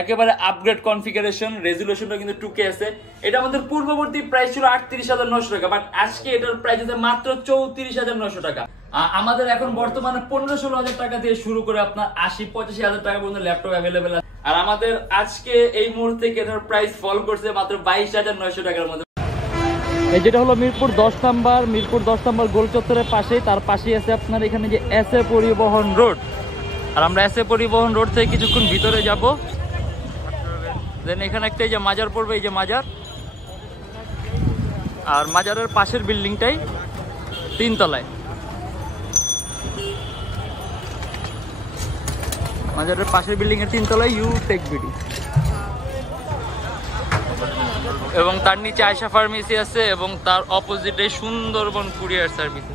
একেবারে upgrade configuration, রেজুলেশনটা কিন্তু 2K আছে। এটা আমাদের পূর্ববর্তী প্রাইস ছিল 38,900 টাকা, বাট আজকে এটার প্রাইস আছে মাত্র 34,900 টাকা। আমাদের এখন বর্তমানে 15-16 হাজার টাকা দিয়ে শুরু করে আপনার 80-85 হাজার টাকা পর্যন্ত ল্যাপটপ অ্যাভেলেবেল আছে। আর আমাদের আজকে এই মুহূর্তে এটার প্রাইস ফল করছে মাত্র 22,900 টাকার মধ্যে। এই যেটা হলো মিরপুর 10 নাম্বার গোল চত্বরের পাশেই, তার পাশেই আছে আপনার এখানে যে এসএ পরিবহন রোড। আর আমরা এসএ পরিবহন রোড থেকে কিছুক্ষণ ভিতরে যাব, দেন এখানে একটা এই যে মাজার পড়বে, এই যে মাজার, আর মাজারের পাশের বিল্ডিংটাই 3 তলায়। মাজারের পাশের বিল্ডিং এর 3 তলায় YouTechBD, এবং তার নিচে আয়শা ফার্মেসি আছে, এবং তার অপোজিটে সুন্দরবন কুরিয়ার সার্ভিস।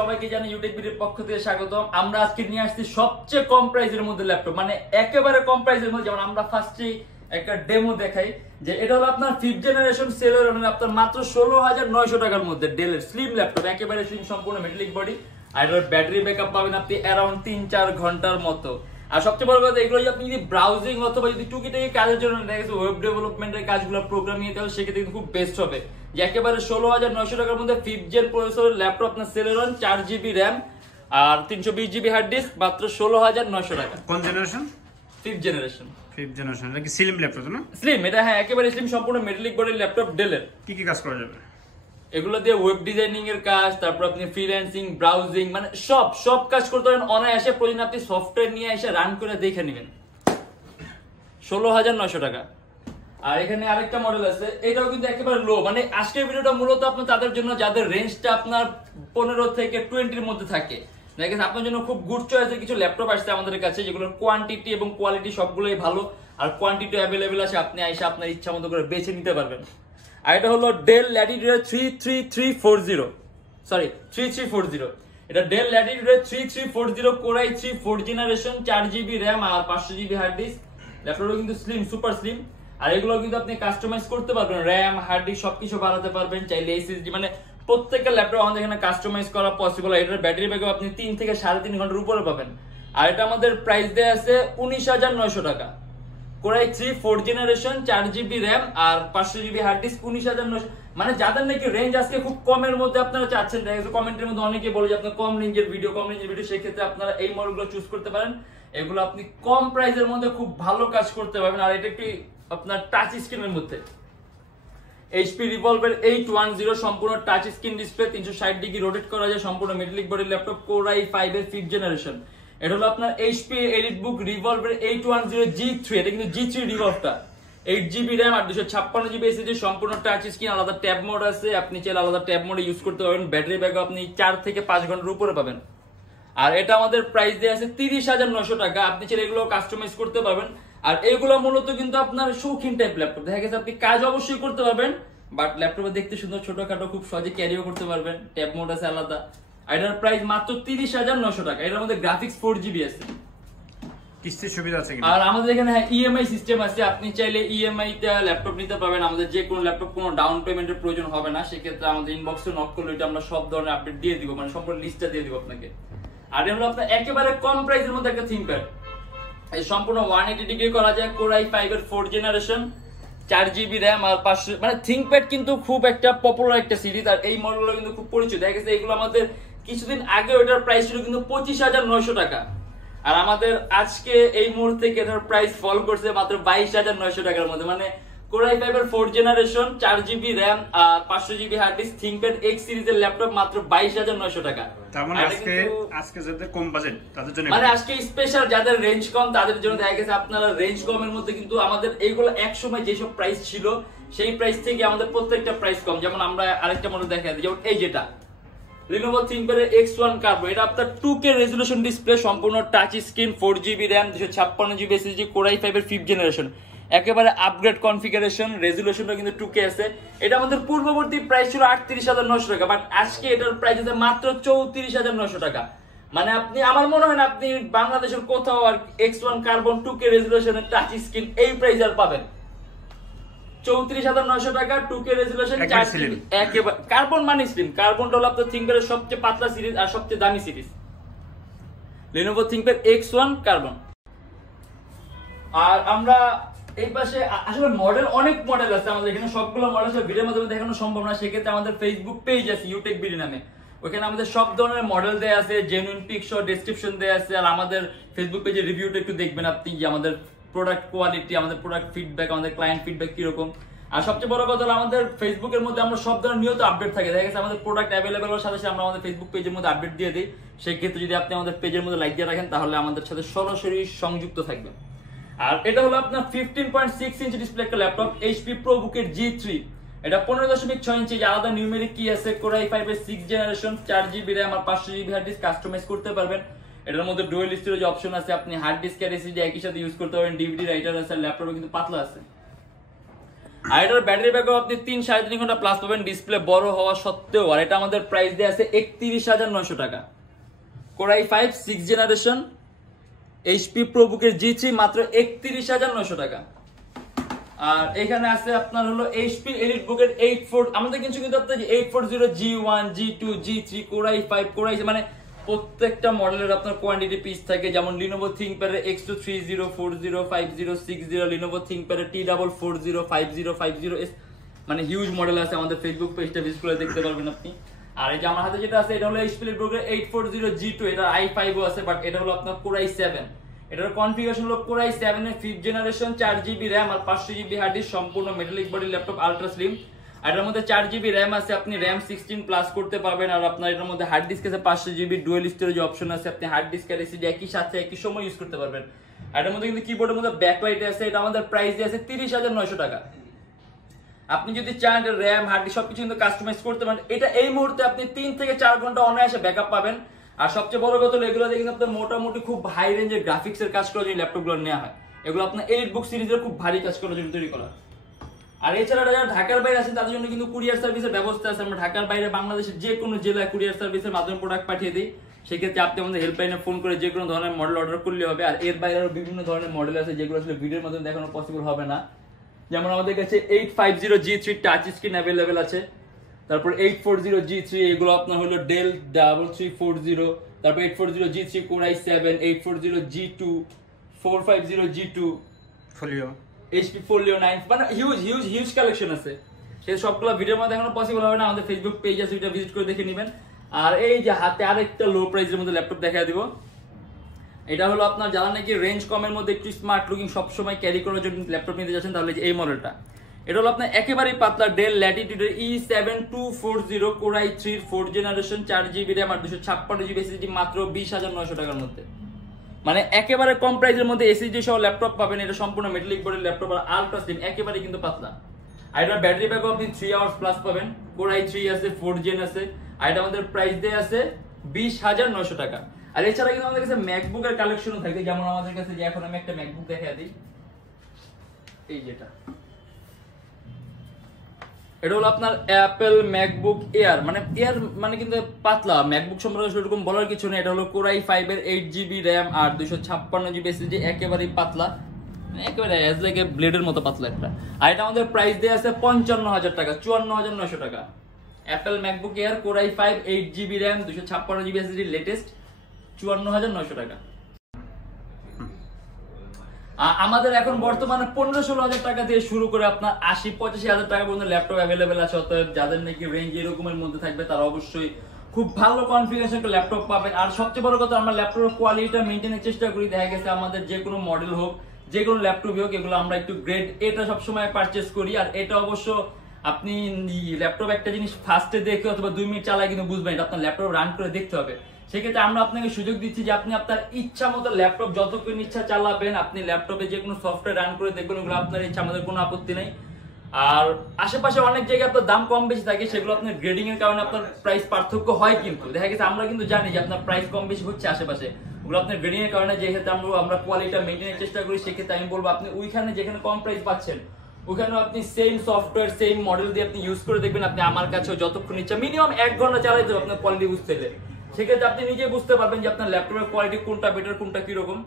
সবাইকে জানি ইউটেকবিডির পক্ষ থেকে স্বাগতম। আমরা আজকে নিয়ে আসছি সবচেয়ে কম প্রাইসের মধ্যে ল্যাপটপ, মানে একেবারে কম প্রাইসের মধ্যে। যেমন আমরা ফার্স্টে একটা ডেমো দেখাই, যে এটা হলো আপনার 5th জেনারেশন সেলের আপনার মাত্র 16,900 টাকার মধ্যে ডেলের স্লিম ল্যাপটপ, একেবারে স্লিম, সম্পূর্ণ মেটালিক বডি। আর এটার ব্যাটারি ব্যাকআপ পাবেন আপনি অ্যারাউন্ড 3-4 ঘন্টার মতো। আর সবচেয়ে বড় কথা, এগুলো আপনি যদি ব্রাউজিং অথবা যদি টুকিটাকি কাজের জন্য ওয়েব ডেভেলপমেন্টের কাজগুলো প্রোগ্রামিং তাহলে সেক্ষেত্রে কিন্তু খুব বেস্ট হবে। যে একেবারে 16,900 টাকার মধ্যে 5th জেন প্রসেসরের ল্যাপটপ আপনার সেলের 4GB র্যাম আর 320GB হার্ড ডিস্ক, মাত্র 16,900 টাকা। কোন generation? 5th generation. 5th generation. এটা কি স্লিম ল্যাপটপ না? স্লিম, এটা হ্যাঁ একেবারে স্লিম, সম্পূর্ণ মেটালিক বডির ল্যাপটপ ডেলের। কি কি কাজ করা যাবে এগুলো দিয়ে? ওয়েব ডিজাইনিং এর কাজ, তারপর আপনি ফ্রিল্যান্সিং, ব্রাউজিং, মানে সব কাজ করতে পারেন অনায়াসে। প্রয়োজন আপনি সফটওয়্যার নিয়ে এসে রান করে দেখে নেবেন। 16,900 টাকা। আর এখানে আরেকটা মডেল আছে, এটাও কিন্তু একেবারে লো, মানে আজকের ভিডিওটা মূলত আপনার তাদের জন্য যাদের রেঞ্জটা আপনার 15 থেকে 20-র মধ্যে থাকে। দেখেন আপনার জন্য খুব গুড চয়েসের কিছু ল্যাপটপ আসছে আমাদের কাছে, যেগুলোর কোয়ান্টিটি এবং কোয়ালিটি সবগুলোই ভালো, আর কোয়ান্টিটি অ্যাভেলেবেল আছে। আপনি এসে আপনার ইচ্ছা মতো করে বেছে নিতে পারবেন। আর এটা হলো ডেল ল্যাটিটিউড 3340, এটা Dell latitude 3340 core i3 4th generation, 4GB RAM আর 500GB হার্ড ডিস্ক। ল্যাপটপটা কিন্তু স্লিম, সুপার স্লিম। আর এগুলো কিন্তু আপনি কাস্টমাইজ করতে পারবেন, র্যাম, হার্ড ডিস্ক সবকিছু বাড়াতে পারবেন, চাইলে এসএসডি, মানে প্রত্যেকটা ল্যাপটপ আমাদের এখানে কাস্টমাইজ করা পসিবল। এটার ব্যাটারি ব্যাকআপ আপনি 3 থেকে 3.5 ঘন্টার উপরে পাবেন। আর এটা আমাদের প্রাইস দেয়া আছে 19,900 টাকা। Core i3 4th generation, 4GB RAM আর 500GB হার্ড ডিস্ক, 19,900। মানে যাদের নাকি রেঞ্জ আজকে খুব কমের মধ্যে আপনারা চাচ্ছেন, কমেন্টের মধ্যে অনেকে বলে যে আপনার কম রেঞ্জের ভিডিও, সেই ক্ষেত্রে আপনারা এই মডেলগুলো চুজ করতে পারেন। এগুলো আপনি কম প্রাইসের মধ্যে খুব ভালো কাজ করতে পারবেন। আর এটা একটি আপনার টাচ স্ক্রিনের মধ্যে এইচপি রিভলভার 810, সম্পূর্ণ touch screen display, 360 degree rotate করা যায়, সম্পূর্ণ metallic body laptop, core i5 এর 5th জেনারেশন। এটা হলো আপনার এইচপি এলিটবুক রিভলভার 810 G3, এটা কিন্তু G3 রিভলভটা, 8GB র্যাম আর 256GB এসএসডি, সম্পূর্ণ টাচ স্ক্রিন, আলাদা ট্যাব মোড আছে, আপনি চাইলে আলাদা ট্যাব মোডে ইউজ করতে পারবেন। ব্যাটারি ব্যাকআপ আপনি 4 থেকে 5 ঘন্টার উপরে পাবেন। আর এটা আমাদের প্রাইস দেয়া আছে 30,900 টাকা। আপনি চাইলে এগুলো কাস্টমাইজ করতে পারবেন। আর এগুলো মূলত কিন্তু আপনার শৌখিন টাইপ ল্যাপটপ, দেখা গেছে আপনি কাজ অবশ্যই করতে পারবেন, বাট ল্যাপটপে দেখতে সুন্দর, ছোটখাটো, খুব সহজে ক্যারিও করতে পারবেন, ট্যাব মোড আছে আলাদা। আর এটার প্রাইস মাত্র 30,900 টাকা। এটার মধ্যে গ্রাফিক্স 4GB আছে, কিস্তির সুবিধা আছে। আর আমাদের এখানে ইএমআই সিস্টেম আছে, আপনি চাইলে ইএমআই তে ল্যাপটপ নিতে পারবেন। আমাদের যে কোনো ল্যাপটপ কোনো ডাউন পেমেন্টের প্রয়োজন হবে না, সেক্ষেত্রে আমাদের ইনবক্সে নক করলে এটা আমরা সব ধরনের আপডেট দিয়ে দিব, মানে সম্পূর্ণ লিস্টটা দিয়ে দিব আপনাকে। আর এটা হলো আপনার একেবারে কম প্রাইসের মধ্যে একটা থিংকপ্যাড, এই সম্পূর্ণ 180 ডিগ্রি করা যায়, কোর i5 এর 4th জেনারেশন, 4GB র্যাম আর 500, মানে থিংকপ্যাড কিন্তু খুব একটা পপুলার একটা সিরিজ। আর এই মডেলগুলো কিন্তু খুব পরিচিত, দেখা গেছে এগুলো আমাদের কিছুদিন আগে ওটার প্রাইস ছিল কিন্তু 25,900 টাকা। আর আমাদের আজকে এই মুহূর্তে এটার প্রাইস ফল করছে মাত্র 22,900 টাকার মধ্যে, মানে Core i5 এর 4th জেনারেশন 4GB RAM আর 500GB hard disk ThinkPad X সিরিজের ল্যাপটপ মাত্র 22900 টাকা। তার মানে আজকে যাদের কম বাজেট তাদের জন্য, মানে আজকে স্পেশাল যাদের রেঞ্জ কম তাদের জন্য দেখা গেছে আপনারা রেঞ্জ কমের মধ্যে কিন্তু আমাদের এইগুলো এক সময় যেসব প্রাইস ছিল সেই প্রাইস থেকে আমাদের প্রত্যেকটা প্রাইস কম। যেমন আমরা আরেকটা মডেল দেখাই দিই, যেমন এই যেটা Lenovo ThinkPad এর X1 Carbon, এটা আপনার 2K রেজোলিউশন ডিসপ্লে, সম্পূর্ণ touch screen, 4GB RAM, 256GB SSD, Core i5 এর 5th জেনারেশন, একেবারে আপগ্রেড কনফিগারেশন, রেজোলিউশনটা কিন্তু 2K আছে। এটা আমাদের পূর্ববর্তী প্রাইস ছিল 38900 টাকা, বাট আজকে এটার প্রাইস আছে মাত্র 34900 টাকা। মানে আপনি, আমার মনে হয় না আপনি বাংলাদেশের কোথাও আর X1 Carbon 2K রেজোলিউশনের টাচ স্ক্রিন এই প্রাইস আর পাবেন। 34900 টাকা, 2K রেজোলিউশন, 4GB, একেবারে কার্বন মানে স্লিম। কার্বনটা হলো আপনার ThinkPad এর সবচেয়ে পাতলা সিরিজ আর সবচেয়ে দামি series, Lenovo ThinkPad X1 Carbon। আর আমরা এই পাশে আসলে মডেল, অনেক মডেল আছে আমাদের এখানে, সবগুলো মডেল ভিডিওর মাধ্যমে দেখানো সম্ভব না, সেক্ষেত্রে আমাদের ফেসবুক পেজ আছে YouTechBD নামে, ওখানে আমাদের সব ধরনের মডেল দেয়া আছে, জেনুইন পিক সহ ডেসক্রিপশন দেয়া আছে। আর আমাদের ফেসবুক পেজে রিভিউটা একটু দেখবেন আপনি, যে আমাদের প্রোডাক্ট কোয়ালিটি, আমাদের প্রোডাক্ট ফিডব্যাক, আমাদের ক্লায়েন্ট ফিডব্যাক কিরকম। আর সবচেয়ে বড় কথা হলো আমাদের ফেসবুকের মধ্যে আমরা সব ধরনের নিয়ত আপডেট থাকে, দেখা গেছে আমাদের প্রোডাক্ট অ্যাভেলেবেল হওয়ার সাথে সাথে আমরা আমাদের ফেসবুক পেজের মধ্যে আপডেট দিয়ে দিই। সেই ক্ষেত্রে যদি আপনি আমাদের পেজের মধ্যে লাইক দিয়ে রাখেন তাহলে আমাদের সাথে সরাসরি সংযুক্ত থাকবেন। আর এটা হলো আপনার 15.6 ইঞ্চি ডিসপ্লে একটা ল্যাপটপ, HP ProBook এর G3, এটা 15.6 ইঞ্চি, আলাদা নিউমেরিক কি আছে, Core i5 এর 6th জেনারেশন, 4GB RAM আর 500GB হার্ড ডিস্ক কাস্টমাইজ করতে পারবেন। এটার মধ্যে ডুয়াল স্টোরেজ অপশন আছে, আপনি হার্ড ডিস্ক আর এসএসডি একই সাথে ইউজ করতে পারবেন, ডিভিডি রাইটার আছে, ল্যাপটপে কিন্তু পাতলা আছে। আর এটার ব্যাটারি ব্যাকআপ আপনি 3-3.5 ঘন্টা প্লাস পাবেন ডিসপ্লে বড় হওয়া সত্ত্বেও। আর এটা আমাদের প্রাইস দেয়া আছে 31900 টাকা। Core i5 6th generation, HP ProBook এর G3 মাত্র 31900 টাকা। আর এখানে আছে আপনার হলো HP EliteBook এর 84, আমাদের কিন্তু আপনার 840 G1 G2 G3 Core i5 Core i7, মানে প্রত্যেকটা মডেলের আপনার কোয়ান্টিটি পিস থাকে। যেমন Lenovo ThinkPad এর X230 40 50 60, Lenovo ThinkPad এর T440 50 50S, মানে হিউজ মডেল আছে। আমাদের ফেসবুক পেজটা ভিজিট করে দেখতে পারবেন আপনি। আর এই যে আমার হাতে যেটা আছে এটা হলো HP EliteBook এর 840 G2, এটা i5 ও আছে, বাট এটা হলো আপনার Core i7। এটার কনফিগারেশন হলো Core i7 এর 5th জেনারেশন, 4GB RAM আর 500GB হার্ড ডিস্ক, সম্পূর্ণ metallic body laptop, ultra slim. আর এর মধ্যে 4GB RAM আছে, আপনি RAM 16 প্লাস করতে পারবেন। আর আপনার এর মধ্যে হার্ড ডিস্ক আছে 500GB, ডুয়াল স্টোরেজ অপশন আছে, আপনি হার্ড ডিস্ক আর এসএসডি একই সাথে একই সময় ইউজ করতে পারবেন। আর এর মধ্যে কিন্তু কিবোর্ডের মধ্যে ব্যাকলাইট আছে, এটা আমাদের প্রাইস দিয়ে আছে 30900 টাকা। আপনি যদি চান RAM হার্ড ডিস্ক সবকিছু কিন্তু কাস্টমাইজ করতে পারেন। এটা এই মুহূর্তে আপনি 3 থেকে 4 ঘন্টা অনায়াসে ব্যাকআপ পাবেন। আর সবচেয়ে বড় কথা হলো এগুলোতে কিন্তু আপনার মোটামুটি খুব হাই রেঞ্জের গ্রাফিক্স এর কাজ করার জন্য ল্যাপটপগুলো নেওয়া হয়, এগুলো আপনার EliteBook সিরিজের খুব ভারী কাজ করার জন্য তৈরি করা। আর এছাড়া যারা ঢাকার বাইরে আছেন তাদের জন্য কিন্তু কুরিয়ার সার্ভিসের ব্যবস্থা আছে। আমরা ঢাকার বাইরে বাংলাদেশের যে কোনো জেলায় কুরিয়ার সার্ভিসের মাধ্যমে প্রোডাক্ট পাঠিয়ে দিই। সেক্ষেত্রে আপনি আমাদের হেল্পলাইনে ফোন করে যে কোনো ধরনের মডেল অর্ডার করলে হবে। আর এর বাইরে আরো বিভিন্ন ধরনের মডেল আছে যেগুলো আসলে ভিডিওর মাধ্যমে দেখানো পসিবল হবে না। যেমন আমাদের কাছে 850 G3 টাচ স্ক্রিন অ্যাভেলেবেল আছে, তারপর 840 G3, এগুলো আপনার হলো ডেল 3340, তারপর 840 G3 Core i7, 840 G2, 450 G2 folio, HP Folio 9, মানে হিউজ কালেকশন আছে। সেই সবগুলো ভিডিওর মধ্যে দেখানো পসিবল হবে না, আমাদের ফেসবুক পেজ আছে, ওইটা ভিজিট করে দেখে নেবেন। আর এই যে হাতে আরেকটা লো প্রাইসের মধ্যে ল্যাপটপ দেখা দিব, এটা হলো আপনার যারা নাকি রেঞ্জ কমের মধ্যে একটু স্মার্ট লুকিং সবসময় ক্যারি করার জন্য ল্যাপটপ নিতে যাচ্ছেন, তাহলে এই মডেলটা। এটা হলো আপনার একেবারেই পাতলা ডেল ল্যাটিটিউডের E7240 Core i3 4th generation, 4GB RAM আর 256GB SSD, মাত্র 20900 টাকার মধ্যে। মানে একেবারে কম প্রাইসের মধ্যে এসএসডি সহ ল্যাপটপ পাবেন। এটা সম্পূর্ণ মেটালিক বডির ল্যাপটপ আর আলট্রা স্লিম, একেবারে কিন্তু পাতলা। আর এটার ব্যাটারি ব্যাকআপ আপনি 3 আওয়ার্স প্লাস পাবেন। Core i3 আছে, 4th জেন আছে। আর এটা আমাদের প্রাইস দিয়ে আছে 20900 টাকা। আর এছাড়া কিন্তু আমাদের কাছে ম্যাকবুক এর কালেকশনও থাকে, যেমন আমাদের কাছে যে এখন আমি একটা ম্যাকবুক দেখাই দিই, এই যেটা, এটা হলো আপনার অ্যাপেল ম্যাকবুক এয়ার, মানে এয়ার মানে কিন্তু পাতলা। ম্যাকবুক সম্পর্কে সেরকম বলার কিছু নেই। এটা হলো Core i5 এর 8GB RAM আর 256GB SSD, একেবারেই পাতলা, একেবারে অ্যাজ লাইক এ ব্লেডের মতো পাতলা একটা। আর এটা আমাদের প্রাইস দেয়া আছে 55000 টাকা, 54900 টাকা। Apple MacBook air Core i5 8GB RAM 256GB SSD latest, 54900 টাকা। আমাদের এখন বর্তমানে 15-16 টাকা দিয়ে শুরু করে আপনার 80-85 টাকা পর্যন্ত ল্যাপটপ অ্যাভেলেবেল আছে। অতএব যাদের নাকি রেঞ্জ এরকমের মধ্যে থাকবে তারা অবশ্যই খুব ভালো কনফিগারেশন একটা ল্যাপটপ পাবেন। আর সবচেয়ে বড় কথা, আমরা ল্যাপটপের কোয়ালিটিটা মেইনটেইনের চেষ্টা করি। দেখা গেছে আমাদের যে কোনো মডেল হোক, যে কোনো ল্যাপটপ হোক এগুলো আমরা একটু গ্রেড এটা সবসময় পারচেস করি। আর এটা অবশ্য আপনি ল্যাপটপ একটা জিনিস ফার্স্টে দেখে অথবা 2 মিনিট চালায় কিন্তু বুঝবেন, এটা আপনার ল্যাপটপ রান করে দেখতে হবে। সেক্ষেত্রে আমরা আপনাকে সুযোগ দিচ্ছি যে আপনি আপনার ইচ্ছা মতো ল্যাপটপ যতক্ষণ ইচ্ছা চালাবেন, আপনি ল্যাপটপে যে কোনো সফটওয়্যার রান করে দেখবেন, ওগুলো আপনার ইচ্ছা, আমাদের কোনো আপত্তি নেই। আর আশেপাশে অনেক জায়গায় আপনার দাম কম বেশি থাকে, সেগুলো আপনার গ্রেডিং এর কারণে আপনার প্রাইস পার্থক্য হয়, কিন্তু দেখা গেছে আমরা কিন্তু জানি যে আপনার প্রাইস কম বেশি হচ্ছে আশেপাশে, ওগুলো আপনার গ্রেডিং এর কারণে। যেক্ষেত্রে আমরা কোয়ালিটিটা মেনটেনের চেষ্টা করি, সেক্ষেত্রে আমি বলবো আপনি ওইখানে যেখানে কম প্রাইস পাচ্ছেন ওখানে আপনি সেম সফটওয়্যার সেম মডেল দিয়ে আপনি ইউজ করে দেখবেন। আপনি আমার কাছেও যতক্ষণ ইচ্ছা মিনিমাম 1 ঘন্টা চালাই দেবেন আপনার কোয়ালিটি বুঝতে গেলে, সেক্ষেত্রে আপনি নিজে বুঝতে পারবেন যে আপনার ল্যাপটপের কোয়ালিটি কোনটা বেটার কোনটা কিরকম।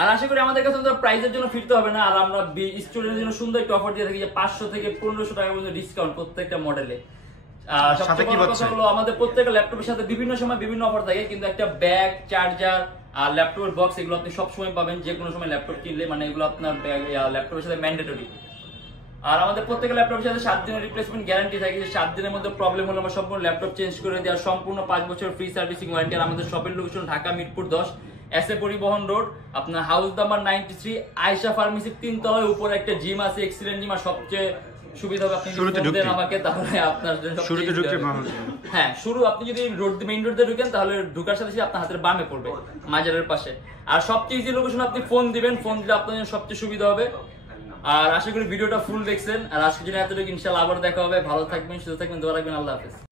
আর আশা করি আমাদের কাছে প্রাইসের জন্য ফিরতে হবে না। আর আমরা স্টুডেন্টের জন্য সুন্দর একটা অফার দিয়ে থাকি যে 500 থেকে 1500 টাকা পর্যন্ত ডিসকাউন্ট প্রত্যেকটা মডেলে। সবচেয়ে বড় কথা হলো আমাদের প্রত্যেকটা ল্যাপটপের সাথে বিভিন্ন সময় বিভিন্ন অফার থাকে, কিন্তু একটা ব্যাগ, চার্জার আর ল্যাপটপের বক্স এগুলো আপনি সবসময় পাবেন যে কোনো সময় ল্যাপটপ কিনলে, মানে এগুলো আপনার ল্যাপটপের সাথে ম্যান্ডেটরি। আর আমাদের প্রত্যেকটা ল্যাপটপের সাথে 7 দিনের রিপ্লেসমেন্ট গ্যারান্টি থাকে, যে 7 দিনের মধ্যে প্রবলেম হলে আমরা সম্পূর্ণ ল্যাপটপ চেঞ্জ করে দেওয়ার সম্পূর্ণ 5 বছর ফ্রি সার্ভিসিং ওয়ারেন্টি। আর আমাদের শপের লোকেশন ঢাকা মিরপুর 10 এসএ পরিবহন রোড, আপনার হাউস নাম্বার 93, আয়েশা ফার্মেসির 3 তলায় উপরে একটা জিম আছে, এক্সিলেন্ট জিম। আর সবচেয়ে সুবিধা হবে আপনি যদি ফোন দেন আমাকে, তাহলে আপনার জন্য শুরুতে ঢুকতে হ্যাঁ শুরু আপনি যদি মেইন রোড দিয়ে ঢুকেন তাহলে ঢোকার সাথে সাথে আপনার হাতের বামে পড়বে মাজারের পাশে। আর সবচেয়ে ইজি লোকেশন, আপনি ফোন দিবেন, ফোন দিলে আপনার জন্য সবচেয়ে সুবিধা হবে। আর আশা করি ভিডিওটা ফুল দেখছেন। আর আজকের জন্য এতটুকু, ইনশাআল্লাহ আবার দেখা হবে। ভালো থাকবেন, সুস্থ থাকবেন, দোয়া রাখবেন। আল্লাহ হাফেজ।